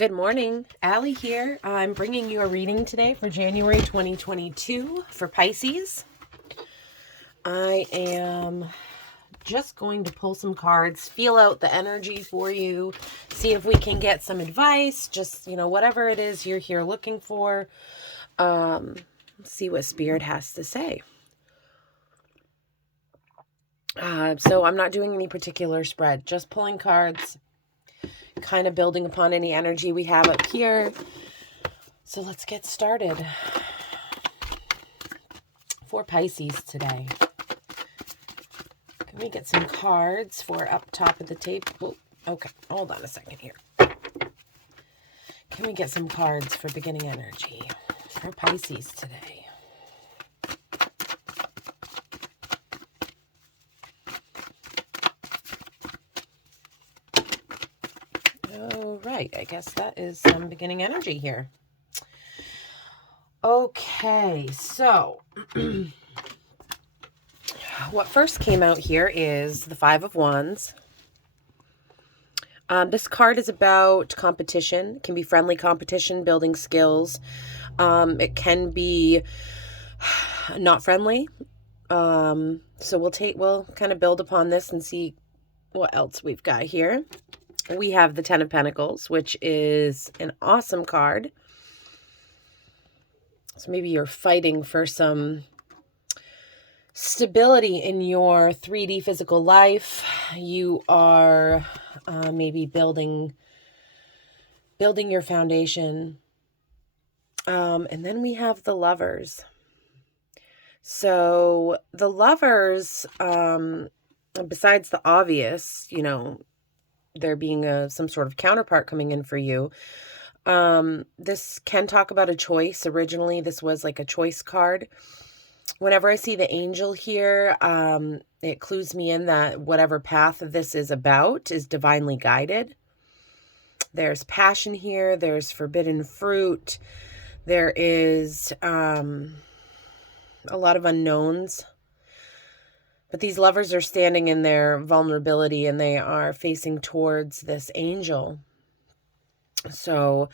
Good morning, Allie here. I'm bringing you a reading today for January 2022 for Pisces. I am just going to pull some cards, feel out the energy for you, see if we can get some advice, just, whatever it is you're here looking for. See what Spirit has to say. So I'm not doing any particular spread, just pulling cards, kind of building upon any energy we have up here. So let's get started for Pisces today. Can we get some cards for up top of the tape? Oh, okay, hold on a second here. Can we get some cards for beginning energy for Pisces today? All right, I guess that is some beginning energy here. Okay, so what first came out here is the Five of Wands. This card is about competition. It can be friendly competition, building skills. It can be not friendly. So we'll kind of build upon this and see what else we've got here. We have the Ten of Pentacles, which is an awesome card. So maybe you're fighting for some stability in your 3D physical life. You are maybe building your foundation. And then we have the Lovers. So the Lovers, besides the obvious, there being some sort of counterpart coming in for you, this can talk about a choice. Originally, this was like a choice card. Whenever I see the angel here, it clues me in that whatever path this is about is divinely guided. There's passion here. There's forbidden fruit. There is a lot of unknowns. But these lovers are standing in their vulnerability and they are facing towards this angel. So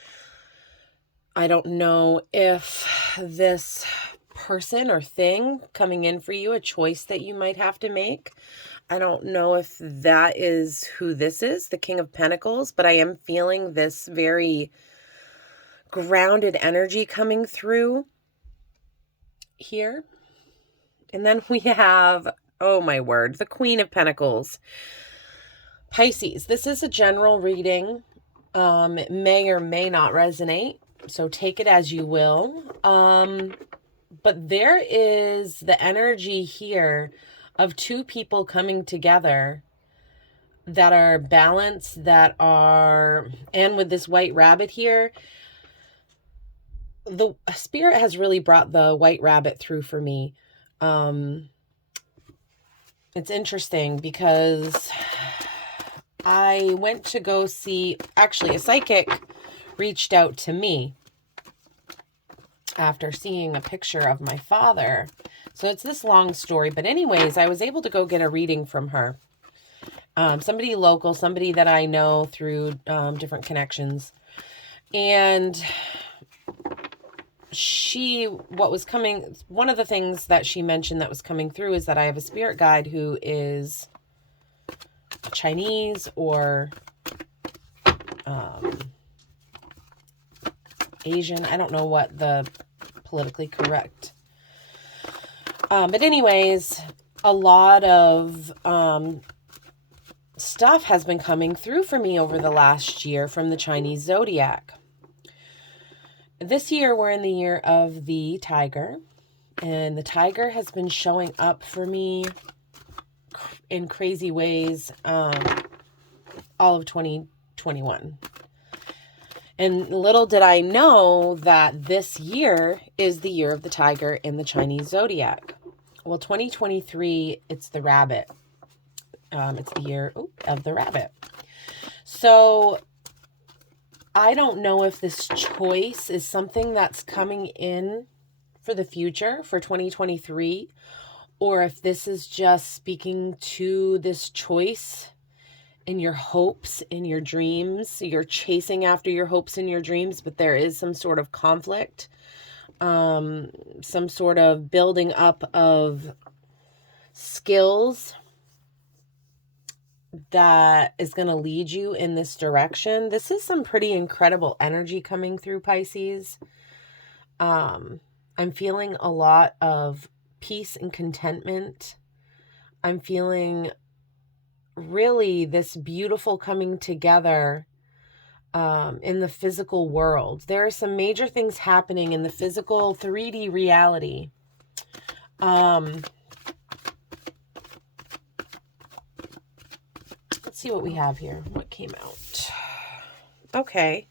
I don't know if this person or thing coming in for you, a choice that you might have to make, I don't know if that is who this is, the King of Pentacles, but I am feeling this very grounded energy coming through here. And then we have, oh my word, the Queen of Pentacles. Pisces, this is a general reading. It may or may not resonate, so take it as you will. But there is the energy here of two people coming together that are balanced, and with this white rabbit here, the Spirit has really brought the white rabbit through for me. It's interesting because I went to go see, actually a psychic reached out to me after seeing a picture of my father. So it's this long story, but anyways, I was able to go get a reading from her. Somebody local, somebody that I know through different connections. And one of the things that she mentioned that was coming through is that I have a spirit guide who is Chinese or Asian. I don't know what the politically correct. But anyways, a lot of stuff has been coming through for me over the last year from the Chinese zodiac. This year, we're in the year of the tiger, and the tiger has been showing up for me in crazy ways all of 2021. And little did I know that this year is the year of the tiger in the Chinese zodiac. Well, 2023, it's the rabbit. It's the year of the rabbit. So I don't know if this choice is something that's coming in for the future for 2023, or if this is just speaking to this choice in your hopes, in your dreams. You're chasing after your hopes and your dreams, but there is some sort of conflict, some sort of building up of skills that is going to lead you in this direction. This is some pretty incredible energy coming through, Pisces. I'm feeling a lot of peace and contentment. I'm feeling really this beautiful coming together in the physical world. There are some major things happening in the physical 3D reality. Let's see what we have here. What came out? Okay.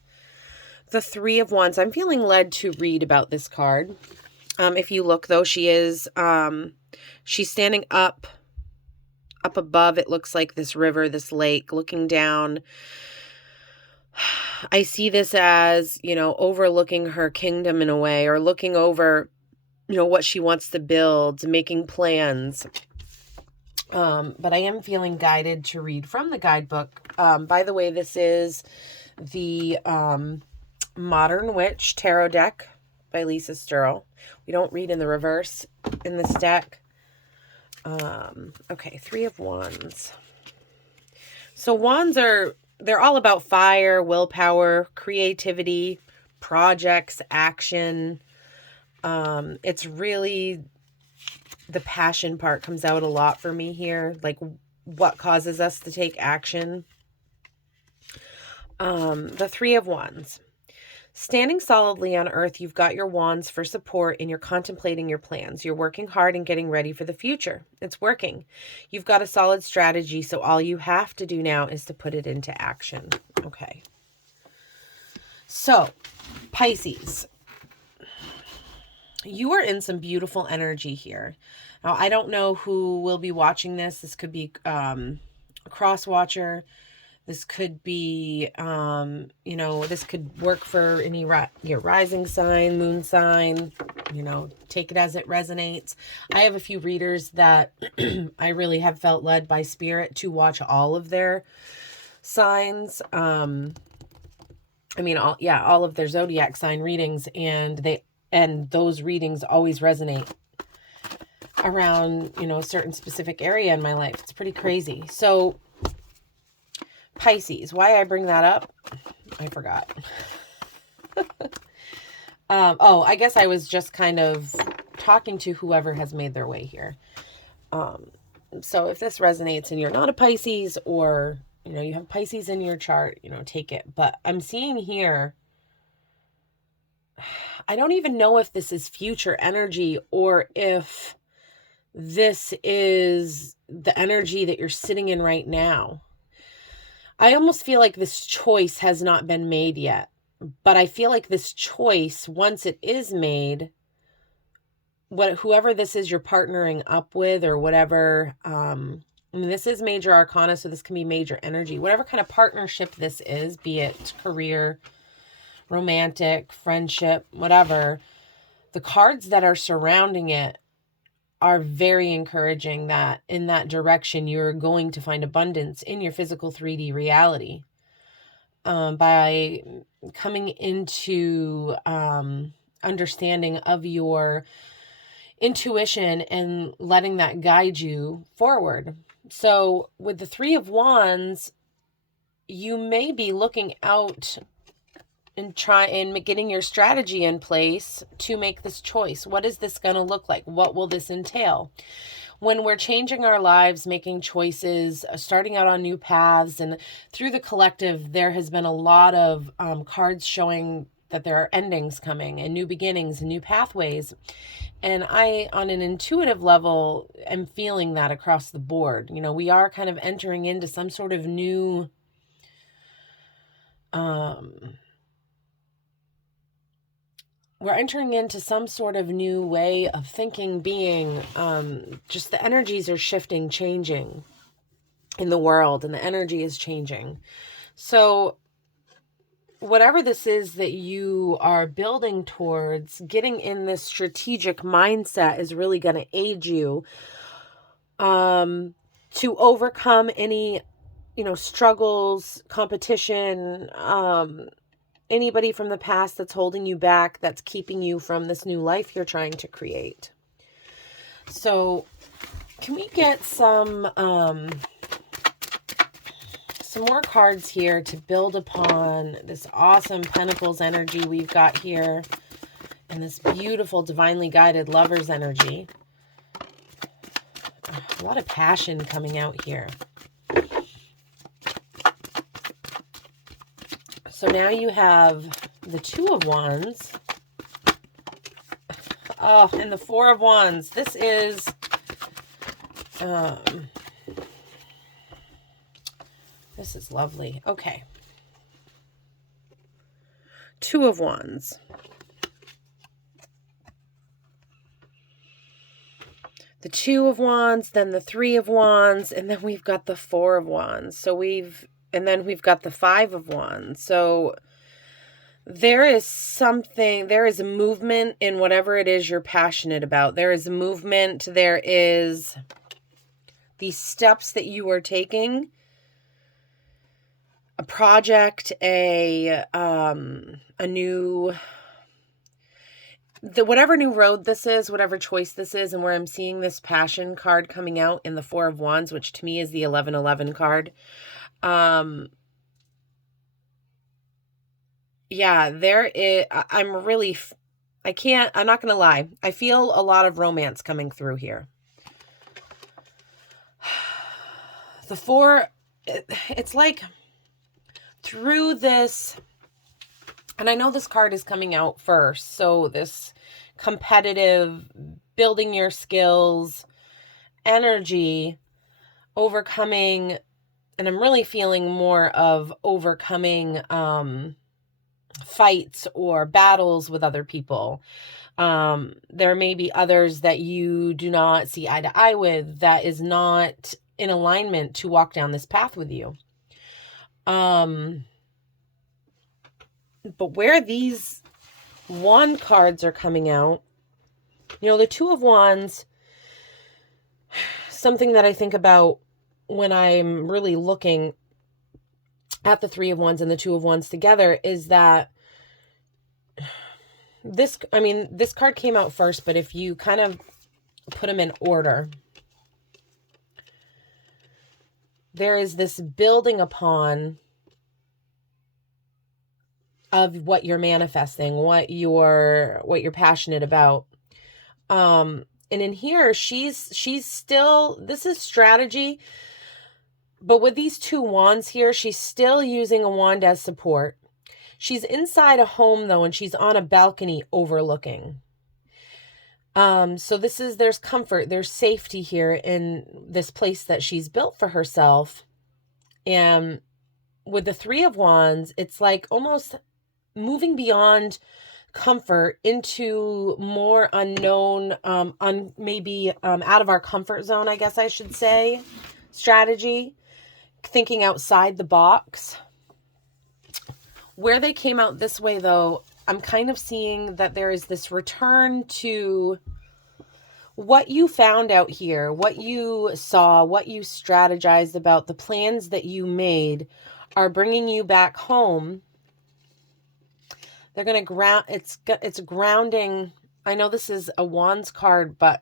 The Three of Wands. I'm feeling led to read about this card. If you look, though, she's standing up above. It looks like this river, this lake, looking down. I see this as, overlooking her kingdom in a way, or looking over, what she wants to build, making plans. But I am feeling guided to read from the guidebook. By the way, this is the Modern Witch Tarot deck by Lisa Sturl. We don't read in the reverse in this deck. Okay, Three of Wands. So wands they're all about fire, willpower, creativity, projects, action. It's really, the passion part comes out a lot for me here. Like what causes us to take action. The Three of Wands. Standing solidly on earth, you've got your wands for support and you're contemplating your plans. You're working hard and getting ready for the future. It's working. You've got a solid strategy, so all you have to do now is to put it into action. Okay. So, Pisces, you are in some beautiful energy here. Now, I don't know who will be watching this. This could be a cross watcher. This could be, this could work for any your rising sign, moon sign, take it as it resonates. I have a few readers that I really have felt led by spirit to watch all of their signs. All of their zodiac sign readings, and those readings always resonate around, a certain specific area in my life. It's pretty crazy. So, Pisces, why I bring that up, I forgot. I guess I was just kind of talking to whoever has made their way here. So if this resonates and you're not a Pisces, or, you have Pisces in your chart, take it. But I'm seeing here, I don't even know if this is future energy or if this is the energy that you're sitting in right now. I almost feel like this choice has not been made yet, but I feel like this choice, once it is made, whoever this is you're partnering up with or whatever, this is major arcana, so this can be major energy. Whatever kind of partnership this is, be it career, romantic, friendship, whatever, the cards that are surrounding it are very encouraging that in that direction you're going to find abundance in your physical 3D reality by coming into understanding of your intuition and letting that guide you forward. So with the Three of Wands, you may be looking out and getting your strategy in place to make this choice. What is this going to look like? What will this entail? When we're changing our lives, making choices, starting out on new paths, and through the collective, there has been a lot of cards showing that there are endings coming and new beginnings and new pathways. And I, on an intuitive level, am feeling that across the board. We are kind of entering into some sort of new we're entering into some sort of new way of thinking, being, just the energies are shifting, changing in the world, and the energy is changing. So whatever this is that you are building towards, getting in this strategic mindset is really going to aid you to overcome any struggles, competition, anybody from the past that's holding you back, that's keeping you from this new life you're trying to create. So can we get some more cards here to build upon this awesome Pentacles energy we've got here and this beautiful divinely guided Lover's energy? A lot of passion coming out here. So now you have the Two of Wands. Oh, and the Four of Wands. This is lovely. Okay. Two of Wands. The Two of Wands, then the Three of Wands, and then we've got the Four of Wands. And then we've got the Five of Wands. So there is a movement in whatever it is you're passionate about. There is a movement. There is these steps that you are taking, a project, whatever new road this is, whatever choice this is, and where I'm seeing this passion card coming out in the Four of Wands, which to me is the 1111 card. Yeah, there is, I'm not going to lie. I feel a lot of romance coming through here. The Four, it's like through this, and I know this card is coming out first, so this competitive, building your skills, energy, overcoming, and I'm really feeling more of overcoming fights or battles with other people. There may be others that you do not see eye to eye with, that is not in alignment to walk down this path with you. But where these wand cards are coming out, the Two of Wands, something that I think about when I'm really looking at the Three of Wands and the Two of Wands together is that this card came out first, but if you kind of put them in order, there is this building upon of what you're manifesting, what you're passionate about. And in here, she's still, this is strategy, but with these two wands here, she's still using a wand as support. She's inside a home though, and she's on a balcony overlooking. So there's comfort, there's safety here in this place that she's built for herself. And with the Three of Wands, it's like almost moving beyond comfort into more unknown, maybe out of our comfort zone, I guess I should say, strategy, thinking outside the box. Where they came out this way, though, I'm kind of seeing that there is this return to what you found out here, what you saw, what you strategized about, the plans that you made are bringing you back home. They're going to ground, it's grounding. I know this is a Wands card, but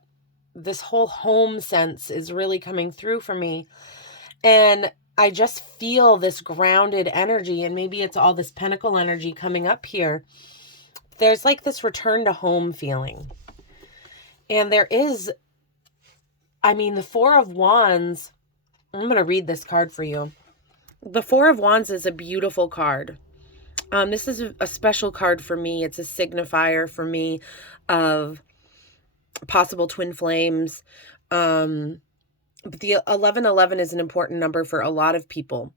this whole home sense is really coming through for me. And I just feel this grounded energy, and maybe it's all this Pentacle energy coming up here. There's like this return to home feeling. And there is, the Four of Wands, I'm going to read this card for you. The Four of Wands is a beautiful card. This is a special card for me. It's a signifier for me of possible twin flames. But the 1111 is an important number for a lot of people.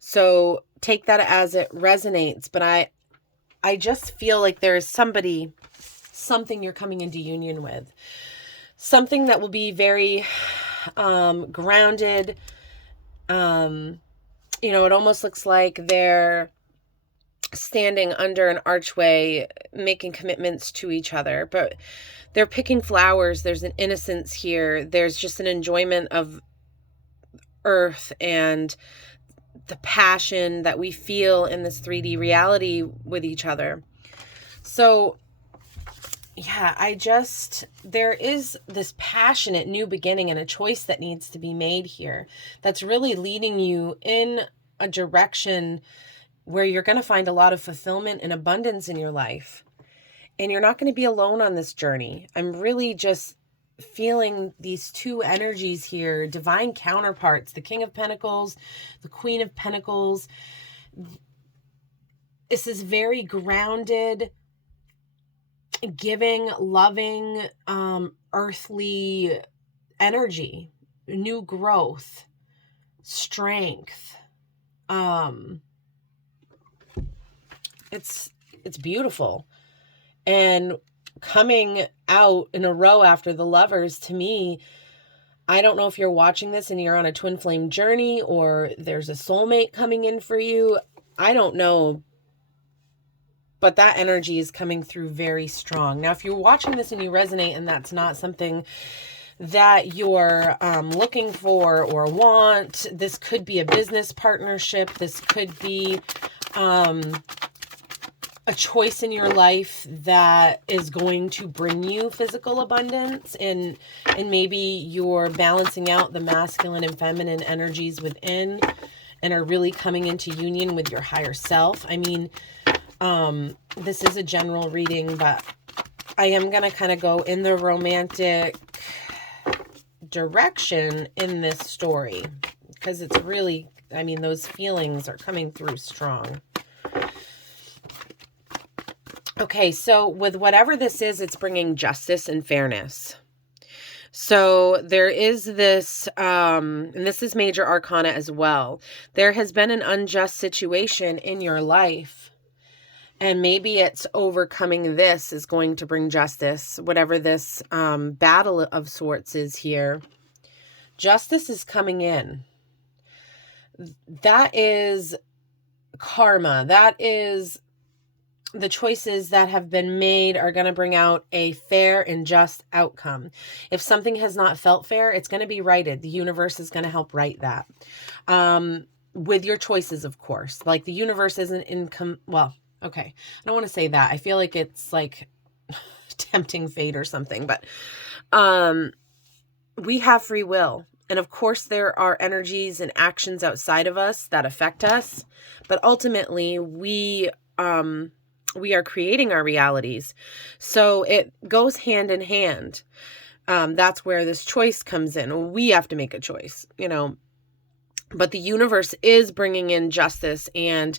So take that as it resonates. But I just feel like there is something you're coming into union with. Something that will be very grounded. It almost looks like they're standing under an archway, making commitments to each other, but they're picking flowers. There's an innocence here. There's just an enjoyment of earth and the passion that we feel in this 3D reality with each other. So yeah, there is this passionate new beginning and a choice that needs to be made here that's really leading you in a direction where you're going to find a lot of fulfillment and abundance in your life. And you're not going to be alone on this journey. I'm really just feeling these two energies here, divine counterparts, the King of Pentacles, the Queen of Pentacles. This is very grounded, giving, loving, earthly energy, new growth, strength. It's beautiful. And coming out in a row after the Lovers, to me, I don't know if you're watching this and you're on a twin flame journey or there's a soulmate coming in for you. I don't know. But that energy is coming through very strong. Now, if you're watching this and you resonate and that's not something that you're looking for or want, this could be a business partnership. This could be a choice in your life that is going to bring you physical abundance, and maybe you're balancing out the masculine and feminine energies within and are really coming into union with your higher self. I mean, this is a general reading, but I am going to kind of go in the romantic direction in this story because it's really, I mean, those feelings are coming through strong. Okay, so with whatever this is, it's bringing justice and fairness. So there is this, and this is major arcana as well. There has been an unjust situation in your life, and maybe it's overcoming this is going to bring justice, whatever this battle of sorts is here. Justice is coming in. That is karma. That is the choices that have been made are going to bring out a fair and just outcome. If something has not felt fair, it's going to be righted. The universe is going to help right that. With your choices, of course. Like the universe isn't well, okay. I don't want to say that. I feel like it's like tempting fate or something, but we have free will. And of course, there are energies and actions outside of us that affect us. But ultimately, we are creating our realities. So it goes hand in hand. That's where this choice comes in. We have to make a choice, you know. But the universe is bringing in justice, and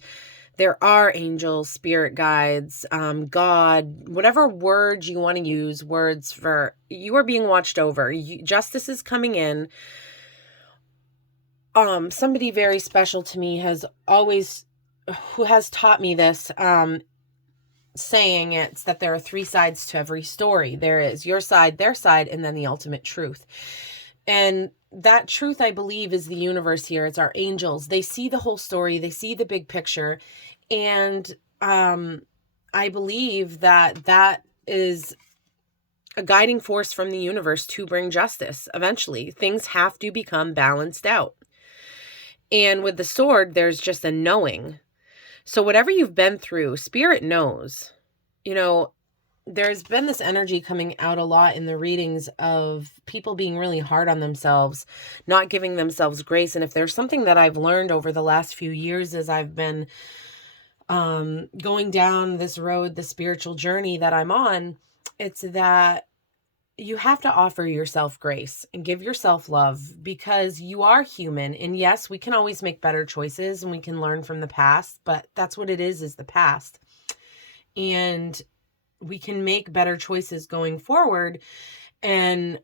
there are angels, spirit guides, God, whatever words you want to use, words for, you are being watched over. Justice is coming in. Somebody very special to me who has taught me this, saying it's that there are three sides to every story. There is your side, their side, and then the ultimate truth. And that truth, I believe, is the universe here. It's our angels. They see the whole story. They see the big picture. And I believe that is a guiding force from the universe to bring justice. Eventually, things have to become balanced out. And with the sword, there's just a knowing. So whatever you've been through, spirit knows. You know, there's been this energy coming out a lot in the readings of people being really hard on themselves, not giving themselves grace. And if there's something that I've learned over the last few years as I've been going down this road, the spiritual journey that I'm on, it's that you have to offer yourself grace and give yourself love, because you are human. And yes, we can always make better choices and we can learn from the past, but that's what it is the past. And we can make better choices going forward. And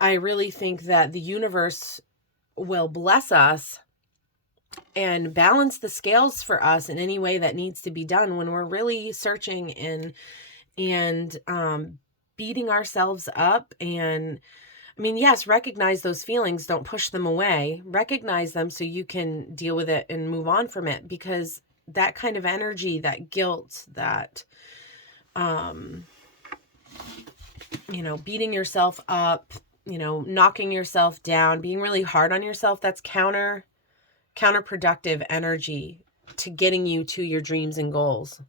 I really think that the universe will bless us and balance the scales for us in any way that needs to be done when we're really searching and beating ourselves up. And I mean, yes, recognize those feelings. Don't push them away. Recognize them so you can deal with it and move on from it, because that kind of energy, that guilt, that, beating yourself up, knocking yourself down, being really hard on yourself, that's counterproductive energy to getting you to your dreams and goals.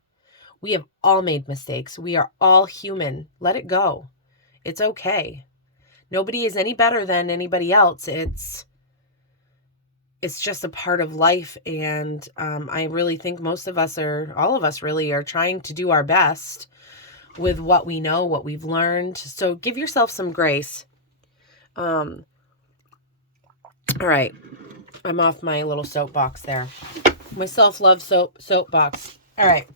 We have all made mistakes. We are all human. Let it go. It's okay. Nobody is any better than anybody else. It's just a part of life. And I really think most of us all of us really are trying to do our best with what we know, what we've learned. So give yourself some grace. All right. I'm off my little soapbox there. My self-love soapbox. All right.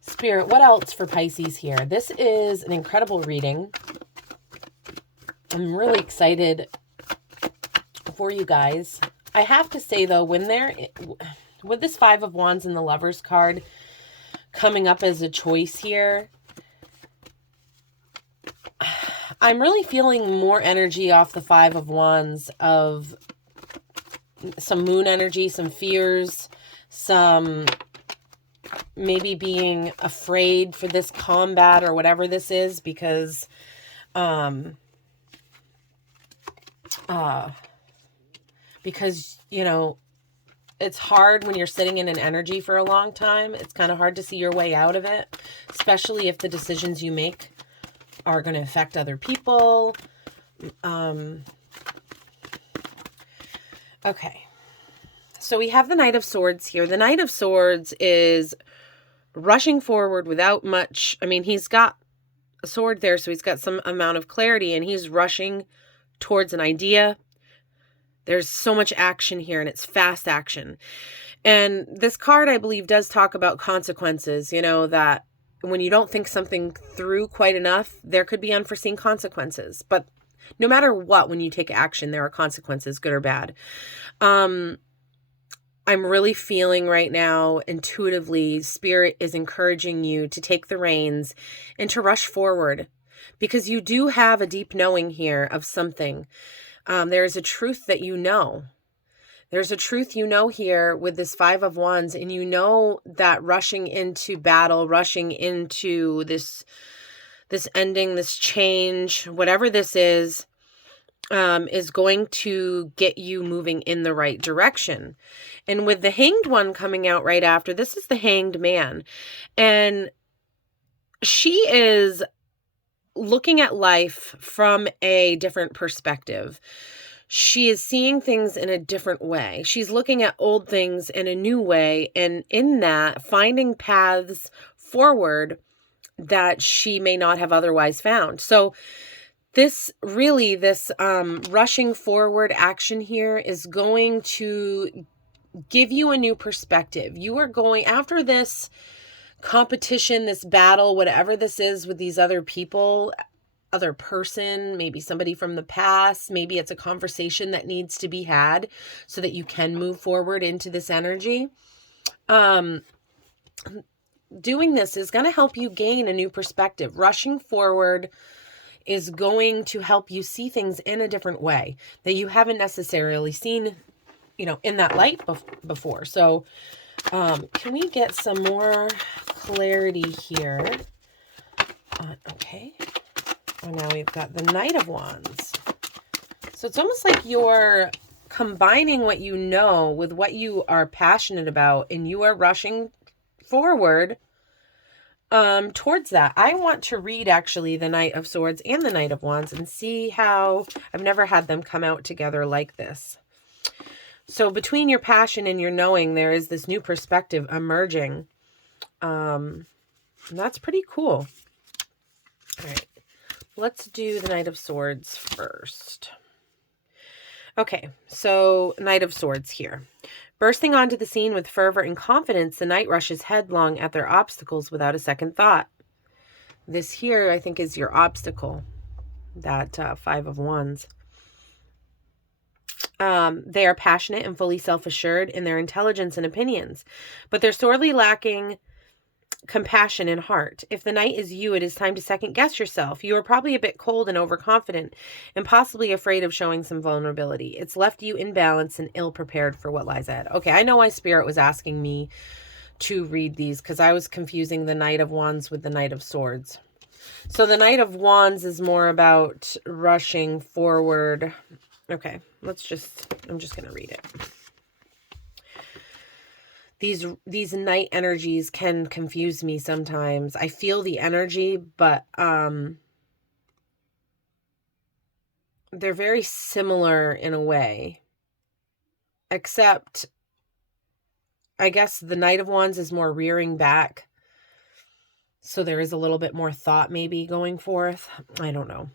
Spirit, what else for Pisces here? This is an incredible reading. I'm really excited for you guys. I have to say, though, with this Five of Wands and the Lovers card coming up as a choice here, I'm really feeling more energy off the Five of Wands of some moon energy, some fears, some maybe being afraid for this combat or whatever this is, because you know, it's hard when you're sitting in an energy for a long time. It's kind of hard to see your way out of it, especially if the decisions you make are going to affect other people. Okay. So we have the Knight of Swords here. The Knight of Swords is rushing forward without much. I mean, he's got a sword there, so he's got some amount of clarity, and he's rushing towards an idea. There's so much action here, and it's fast action. And this card, I believe, does talk about consequences, you know, that when you don't think something through quite enough, there could be unforeseen consequences. But no matter what, when you take action, there are consequences, good or bad. I'm really feeling right now, intuitively, Spirit is encouraging you to take the reins and to rush forward, because you do have a deep knowing here of something. There is a truth that you know. There's a truth you know here with this Five of Wands, and you know that rushing into battle, rushing into this ending, this change, whatever this is going to get you moving in the right direction. And with the Hanged One coming out right after, this is the Hanged Man. And she is looking at life from a different perspective. She is seeing things in a different way. She's looking at old things in a new way, and in that, finding paths forward that she may not have otherwise found. So this rushing forward action here is going to give you a new perspective. You are going, after this competition, this battle, whatever this is with these other people, other person, maybe somebody from the past, maybe it's a conversation that needs to be had so that you can move forward into this energy. Doing this is going to help you gain a new perspective. Rushing forward is going to help you see things in a different way that you haven't necessarily seen, you know, in that light before. So, can we get some more clarity here? Okay. And now we've got the Knight of Wands. So it's almost like you're combining what you know with what you are passionate about, and you are rushing forward towards that. I want to read actually the Knight of Swords and the Knight of Wands and see how, I've never had them come out together like this. So between your passion and your knowing, there is this new perspective emerging. And that's pretty cool. All right. Let's do the Knight of Swords first. Okay, so Knight of Swords here. Bursting onto the scene with fervor and confidence, the knight rushes headlong at their obstacles without a second thought. This here, I think, is your obstacle, that Five of Wands. They are passionate and fully self-assured in their intelligence and opinions, but they're sorely lacking compassion and heart. If the knight is you, it is time to second guess yourself. You are probably a bit cold and overconfident and possibly afraid of showing some vulnerability. It's left you imbalanced and ill prepared for what lies ahead. Okay, I know why Spirit was asking me to read these, because I was confusing the Knight of Wands with the Knight of Swords. So the Knight of Wands is more about rushing forward. Okay, I'm just going to read it. these night energies can confuse me sometimes. I feel the energy, but they're very similar in a way. Except I guess the Knight of Wands is more rearing back. So there is a little bit more thought maybe going forth. I don't know.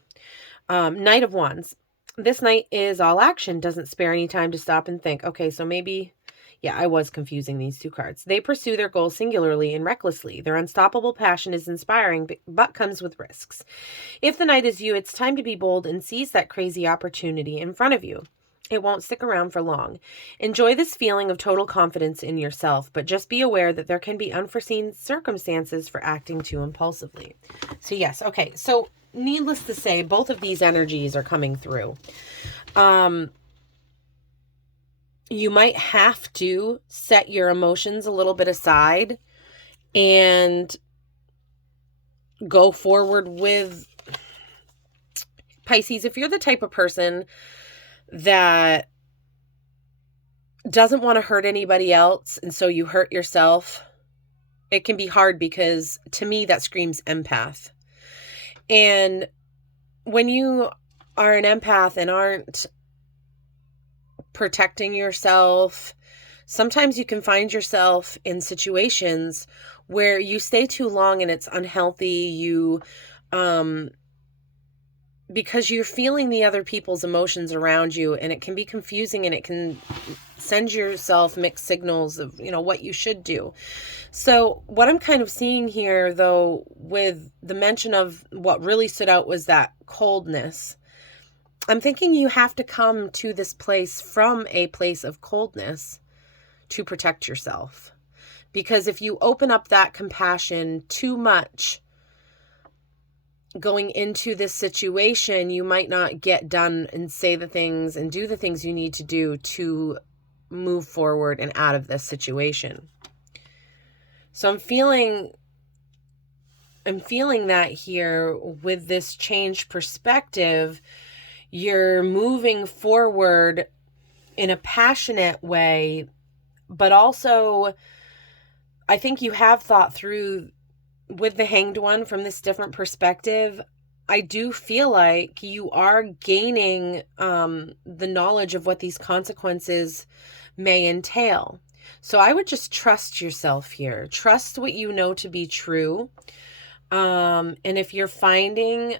Knight of Wands. This knight is all action, doesn't spare any time to stop and think. Okay, so maybe, yeah, I was confusing these two cards. They pursue their goals singularly and recklessly. Their unstoppable passion is inspiring, but comes with risks. If the knight is you, it's time to be bold and seize that crazy opportunity in front of you. It won't stick around for long. Enjoy this feeling of total confidence in yourself, but just be aware that there can be unforeseen circumstances for acting too impulsively. So yes, okay, so needless to say, both of these energies are coming through. You might have to set your emotions a little bit aside and go forward with Pisces. If you're the type of person that doesn't want to hurt anybody else, and so you hurt yourself, it can be hard because to me that screams empath. And when you are an empath and aren't protecting yourself, sometimes you can find yourself in situations where you stay too long and it's unhealthy. Because you're feeling the other people's emotions around you, and it can be confusing, and it can send yourself mixed signals of, what you should do. So what I'm kind of seeing here, though, with the mention of what really stood out was that coldness. I'm thinking you have to come to this place from a place of coldness to protect yourself. Because if you open up that compassion too much going into this situation, you might not get done and say the things and do the things you need to do to move forward and out of this situation. So I'm feeling that here with this changed perspective, you're moving forward in a passionate way, but also I think you have thought through with the Hanged One from this different perspective. I do feel like you are gaining the knowledge of what these consequences may entail. So I would just trust yourself here. Trust what you know to be true. And if you're finding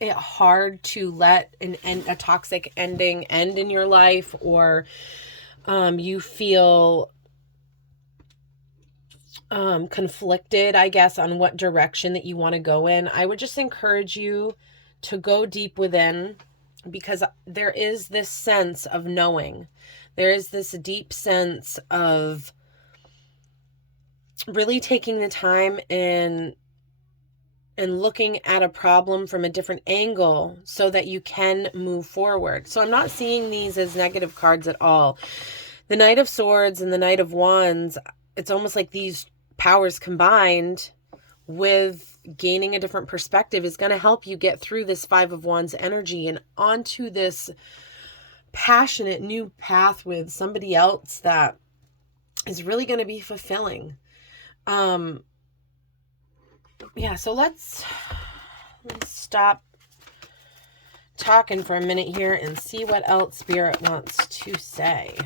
it hard to let a toxic ending end in your life, or you feel conflicted, I guess, on what direction that you want to go in, I would just encourage you to go deep within, because there is this sense of knowing. There is this deep sense of really taking the time and looking at a problem from a different angle so that you can move forward. So I'm not seeing these as negative cards at all. The Knight of Swords and the Knight of Wands, it's almost like these powers combined with gaining a different perspective is going to help you get through this Five of Wands energy and onto this passionate new path with somebody else that is really going to be fulfilling. Yeah, so let's stop talking for a minute here and see what else Spirit wants to say.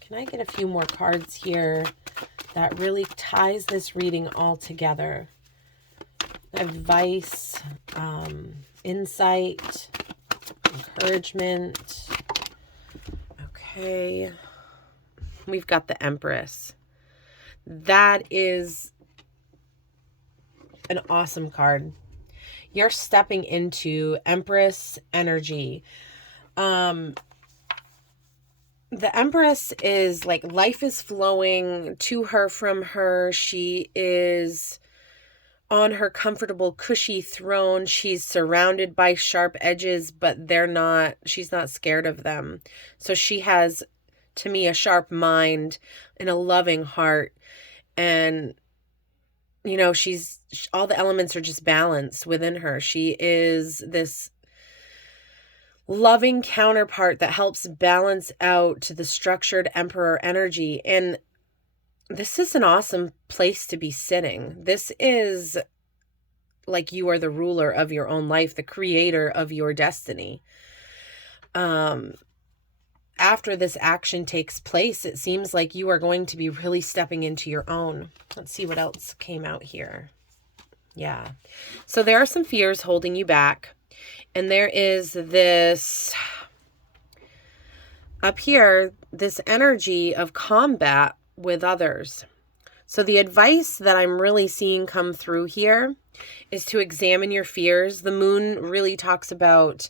Can I get a few more cards here that really ties this reading all together? Advice, insight, encouragement. Okay. We've got the Empress. That is an awesome card. You're stepping into Empress energy. The Empress is like life is flowing to her from her. She is on her comfortable, cushy throne. She's surrounded by sharp edges, but she's not scared of them. So she has, to me, a sharp mind and a loving heart. And, all the elements are just balanced within her. She is this loving counterpart that helps balance out the structured Emperor energy. And this is an awesome place to be sitting. This is like you are the ruler of your own life, the creator of your destiny. After this action takes place, it seems like you are going to be really stepping into your own. Let's see what else came out here. Yeah. So there are some fears holding you back. And there is this, up here, this energy of combat with others. So the advice that I'm really seeing come through here is to examine your fears. The moon really talks about,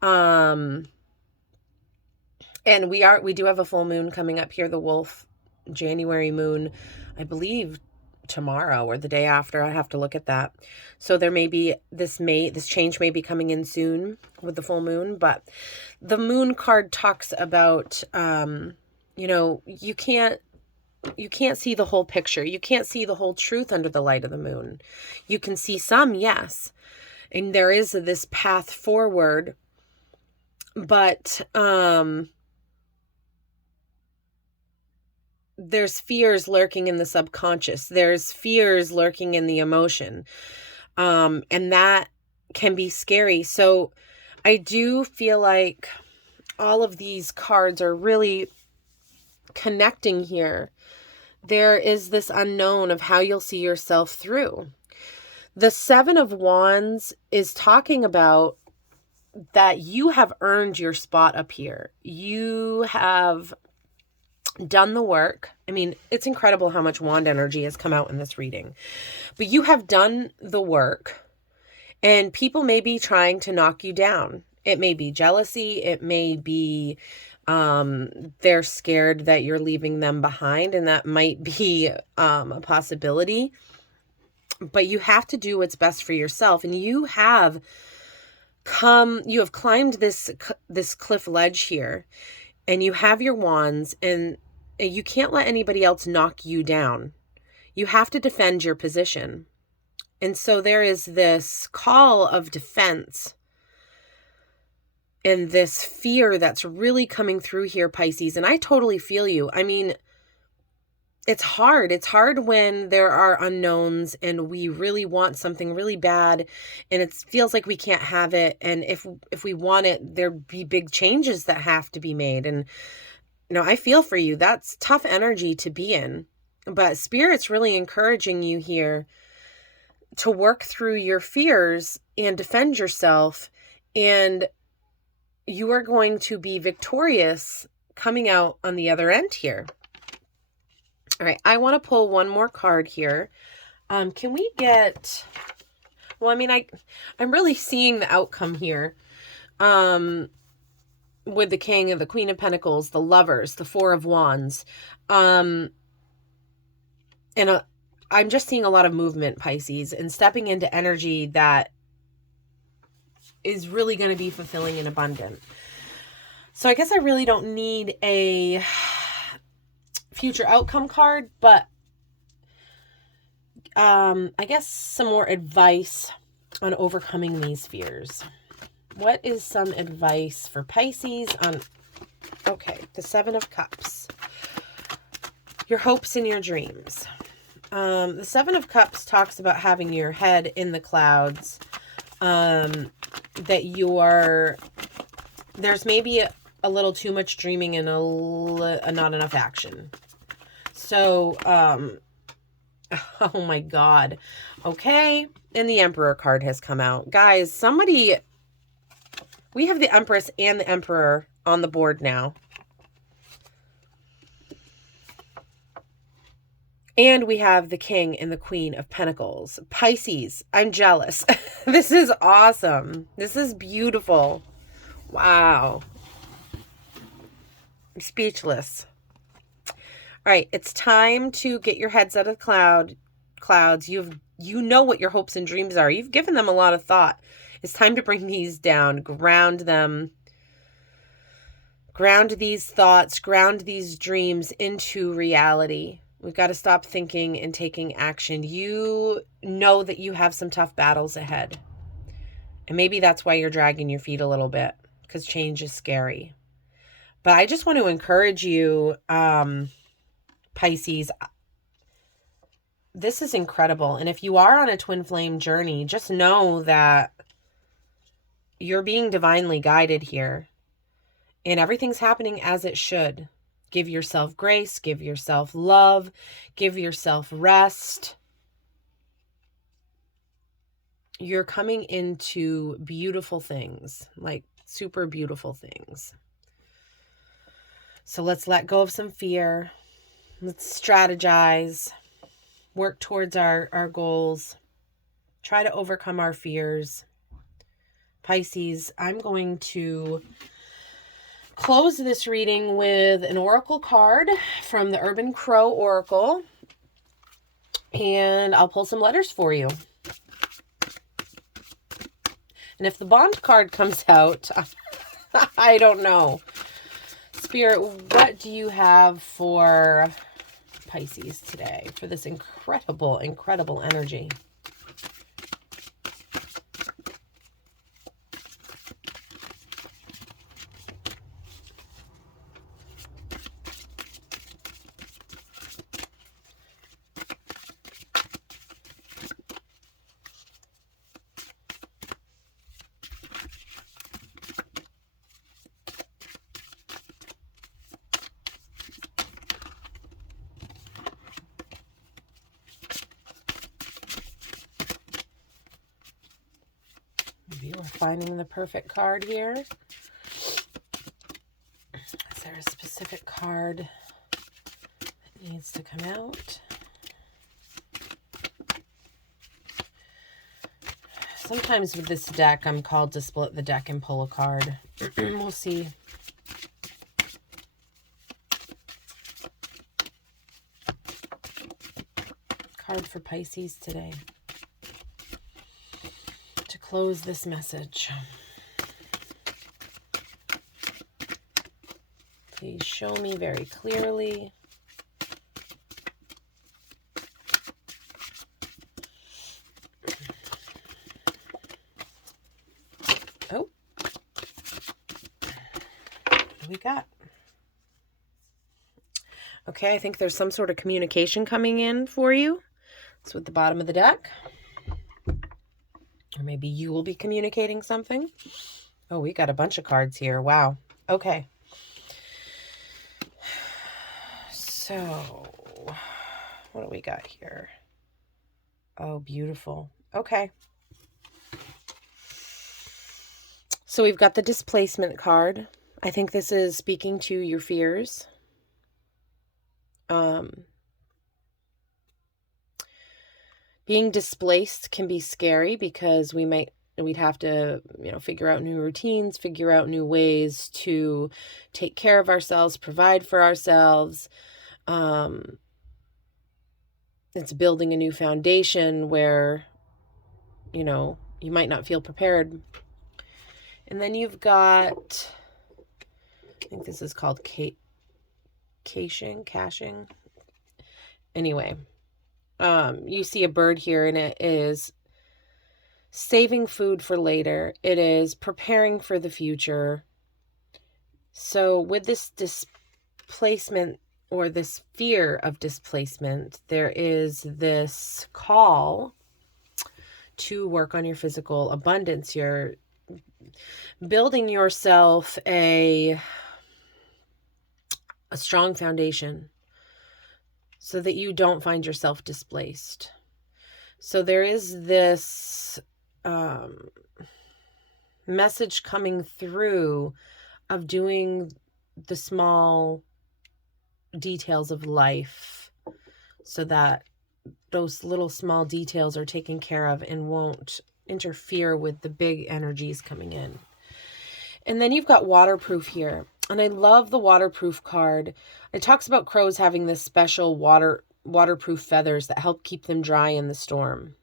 and we do have a full moon coming up here, the Wolf January moon, I believe tomorrow or the day after. I have to look at that. So there may be this change may be coming in soon with the full moon, but the moon card talks about you can't see the whole picture. You can't see the whole truth under the light of the moon. You can see some, yes. And there is this path forward, but there's fears lurking in the subconscious. There's fears lurking in the emotion. And that can be scary. So I do feel like all of these cards are really connecting here. There is this unknown of how you'll see yourself through. The Seven of Wands is talking about that you have earned your spot up here. You have done the work. I mean, it's incredible how much wand energy has come out in this reading. But you have done the work, and people may be trying to knock you down. It may be jealousy. It may be they're scared that you're leaving them behind, and that might be a possibility. But you have to do what's best for yourself, and you have climbed this cliff ledge here, and you have your wands, and you can't let anybody else knock you down. You have to defend your position. And so there is this call of defense and this fear that's really coming through here, Pisces. And I totally feel you. I mean, it's hard. It's hard when there are unknowns and we really want something really bad and it feels like we can't have it. And if we want it, there'd be big changes that have to be made. And, I feel for you. That's tough energy to be in. But Spirit's really encouraging you here to work through your fears and defend yourself. And you are going to be victorious coming out on the other end here. All right, I want to pull one more card here. Can we get, well, I mean, I'm really seeing the outcome here. With the King and the Queen of Pentacles, the Lovers, the Four of Wands. And I'm just seeing a lot of movement, Pisces, and stepping into energy that is really going to be fulfilling and abundant. So I guess I really don't need a future outcome card, but I guess some more advice on overcoming these fears. What is some advice for Pisces on, okay, the Seven of Cups, your hopes and your dreams. The Seven of Cups talks about having your head in the clouds, that there's maybe a little too much dreaming and not enough action. So, oh my God. Okay. And the Emperor card has come out. Guys, we have the Empress and the Emperor on the board now. And we have the King and the Queen of Pentacles. Pisces, I'm jealous. This is awesome. This is beautiful. Wow. I'm speechless. All right, it's time to get your heads out of the clouds. You know what your hopes and dreams are. You've given them a lot of thought. It's time to bring these down, ground them, ground these thoughts, ground these dreams into reality. We've got to stop thinking and taking action. You know that you have some tough battles ahead. And maybe that's why you're dragging your feet a little bit, because change is scary. But I just want to encourage you, Pisces, this is incredible. And if you are on a twin flame journey, just know that you're being divinely guided here. And everything's happening as it should. Give yourself grace, give yourself love, give yourself rest. You're coming into beautiful things, like super beautiful things. So let's let go of some fear. Let's strategize, work towards our goals, try to overcome our fears. Pisces, I'm going to close this reading with an oracle card from the Urban Crow Oracle, and I'll pull some letters for you. And if the Bond card comes out, I don't know. Spirit, what do you have for Pisces today for this incredible, incredible energy? Maybe we're finding the perfect card here. Is there a specific card that needs to come out? Sometimes with this deck, I'm called to split the deck and pull a card. We'll see. Card for Pisces today. To close this message. Please show me very clearly. Oh. What do we got? Okay, I think there's some sort of communication coming in for you. It's with the bottom of the deck. Or maybe you will be communicating something. Oh, we got a bunch of cards here. Wow. Okay. So, what do we got here? Oh, beautiful. Okay. So we've got the displacement card. I think this is speaking to your fears. Being displaced can be scary because we'd have to, figure out new routines, figure out new ways to take care of ourselves, provide for ourselves. It's building a new foundation where, you might not feel prepared. And then you've got, I think this is called caching. Anyway, you see a bird here, and it is saving food for later. It is preparing for the future. So with this displacement or this fear of displacement, there is this call to work on your physical abundance. You're building yourself a strong foundation so that you don't find yourself displaced. So there is this message coming through of doing the small details of life so that those little small details are taken care of and won't interfere with the big energies coming in. And then you've got waterproof here. And I love the waterproof card. It talks about crows having this special waterproof feathers that help keep them dry in the storm.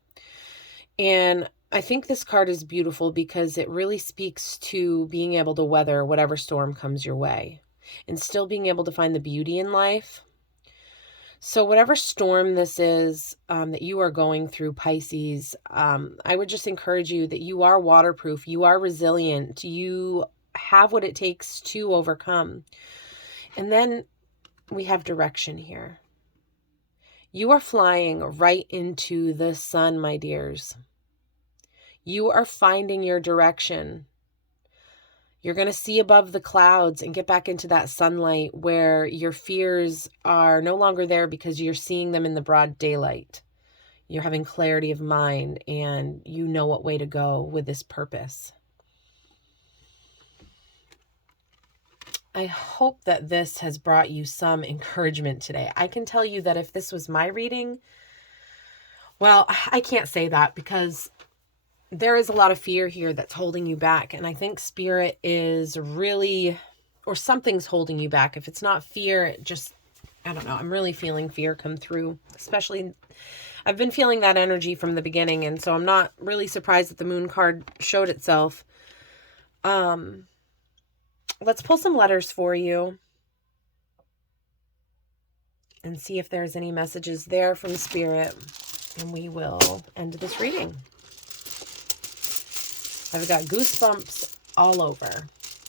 And I think this card is beautiful because it really speaks to being able to weather whatever storm comes your way and still being able to find the beauty in life. So whatever storm this is that you are going through, Pisces, I would just encourage you that you are waterproof, you are resilient, you have what it takes to overcome. And then we have direction here. You are flying right into the sun, my dears. You are finding your direction. You're going to see above the clouds and get back into that sunlight where your fears are no longer there because you're seeing them in the broad daylight. You're having clarity of mind and you know what way to go with this purpose. I hope that this has brought you some encouragement today. I can tell you that if this was my reading, well, I can't say that because there is a lot of fear here that's holding you back. And I think Spirit is really, or something's holding you back. If it's not fear, it just, I don't know. I'm really feeling fear come through, especially I've been feeling that energy from the beginning. And so I'm not really surprised that the moon card showed itself. Let's pull some letters for you and see if there's any messages there from Spirit. And we will end this reading. I've got goosebumps all over.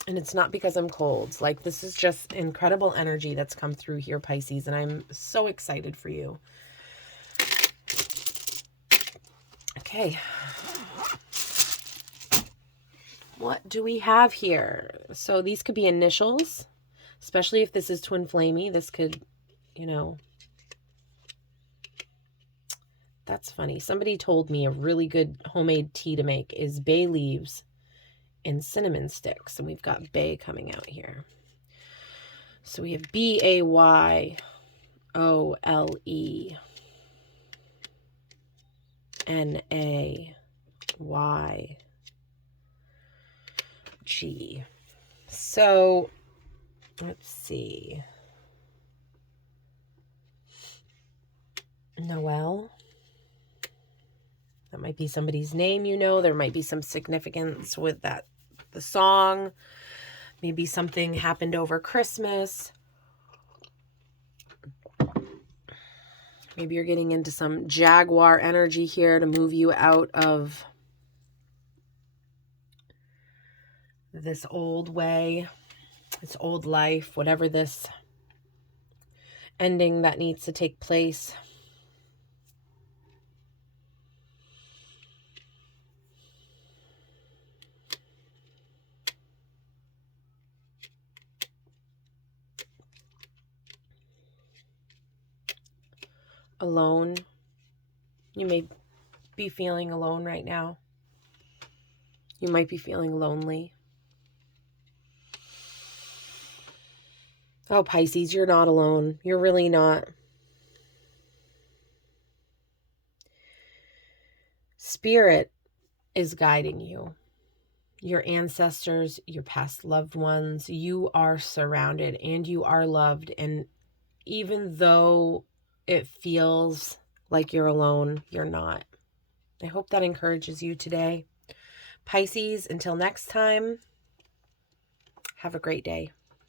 And it's not because I'm cold. Like, this is just incredible energy that's come through here, Pisces. And I'm so excited for you. Okay. What do we have here? So these could be initials, especially if this is twin flamey. This could, you know, that's funny. Somebody told me a really good homemade tea to make is bay leaves and cinnamon sticks. And we've got bay coming out here. So we have BAYOLE NAYG. So let's see. Noel. That might be somebody's name, you know. There might be some significance with that, the song. Maybe something happened over Christmas. Maybe you're getting into some jaguar energy here to move you out of this old way, this old life, whatever this ending that needs to take place. Alone. You may be feeling alone right now. You might be feeling lonely. Oh, Pisces, you're not alone. You're really not. Spirit is guiding you. Your ancestors, your past loved ones, you are surrounded and you are loved. And even though it feels like you're alone, you're not. I hope that encourages you today. Pisces, until next time, have a great day.